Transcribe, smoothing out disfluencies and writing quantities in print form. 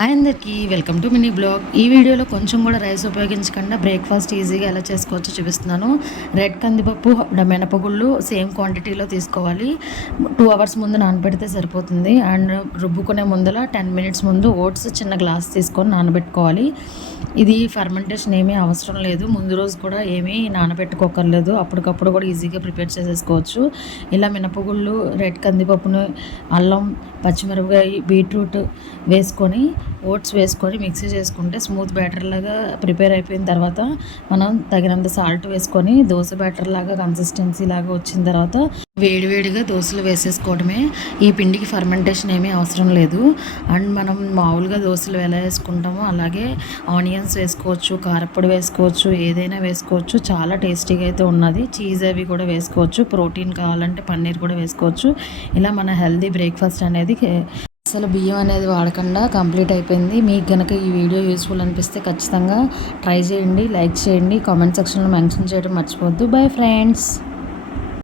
Hi అందరికీ welcome to mini blog. ఈ వీడియోలో కొంచెం కూడా రైస్ ఉపయోగించకుండా బ్రేక్ఫాస్ట్ ఈజీగా ఎలా చేసుకోవచ్చో చూపిస్తున్నాను. రెడ్ కందిపప్పు, మినపగుళ్ళు సేమ్ క్వాంటిటీలో తీసుకోవాలి. 2 అవర్స్ ముందు నానబెడితే సరిపోతుంది. అండ్ రుబ్బుకునే ముందల 10 మినిట్స్ ముందు ఓట్స్ చిన్న గ్లాస్ తీసుకొని నానబెట్టుకోవాలి. ఇది ఫర్మెంటేషన్ ఏమీ అవసరం లేదు. ముందు రోజు కూడా ఏమీ నానబెట్టుకోకర్లేదు. అప్పటికప్పుడు కూడా ఈజీగా ప్రిపేర్ చేసేసుకోవచ్చు. ఇలా మినపగుళ్ళు, రెడ్ కందిపప్పును, అల్లం, పచ్చిమిరపకాయ, బీట్రూట్ వేసుకొని ఓట్స్ వేసుకొని మిక్సీ చేసుకుంటే స్మూత్ బ్యాటర్ లాగా ప్రిపేర్ అయిపోయిన తర్వాత మనం తగినంత సాల్ట్ వేసుకొని దోశ బ్యాటర్ లాగా కన్సిస్టెన్సీ లాగా వచ్చిన తర్వాత వేడివేడిగా దోశలు వేసేసుకోవడమే. ఈ పిండికి ఫర్మెంటేషన్ ఏమీ అవసరం లేదు. అండ్ మనం మామూలుగా దోశలు ఎలా వేసుకుంటామో అలాగే ఆనియన్స్ వేసుకోవచ్చు, కారప్పొడి వేసుకోవచ్చు, ఏదైనా వేసుకోవచ్చు. చాలా టేస్టీగా అయితే ఉన్నది. చీజ్ అవి కూడా వేసుకోవచ్చు. ప్రోటీన్ కావాలంటే పన్నీర్ కూడా వేసుకోవచ్చు. ఇలా మన హెల్దీ బ్రేక్ఫాస్ట్ అనేది అసలు బియ్యం అనేది వాడకుండా కంప్లీట్ అయిపోయింది. మీకు కనుక ఈ వీడియో యూస్ఫుల్ అనిపిస్తే ఖచ్చితంగా ట్రై చేయండి, లైక్ చేయండి, కామెంట్ సెక్షన్లో మెన్షన్ చేయడం మర్చిపోవద్దు. Bye friends.